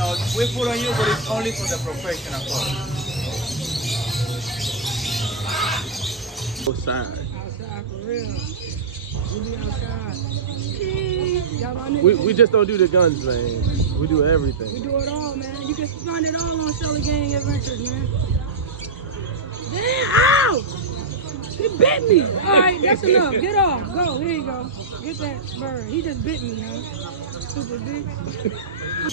No, we put on you, but it's only for the professional part. Outside. Outside for real. We be outside. Y'all my niggas. We just don't do the guns, man. We do everything. We do it all, man. You can find it all on Shelly Gang Adventures, man. Damn! Ow! He bit me. All right, that's enough. Get off. Go. Here you go. Get that bird. He just bit me, huh? Stupid bitch.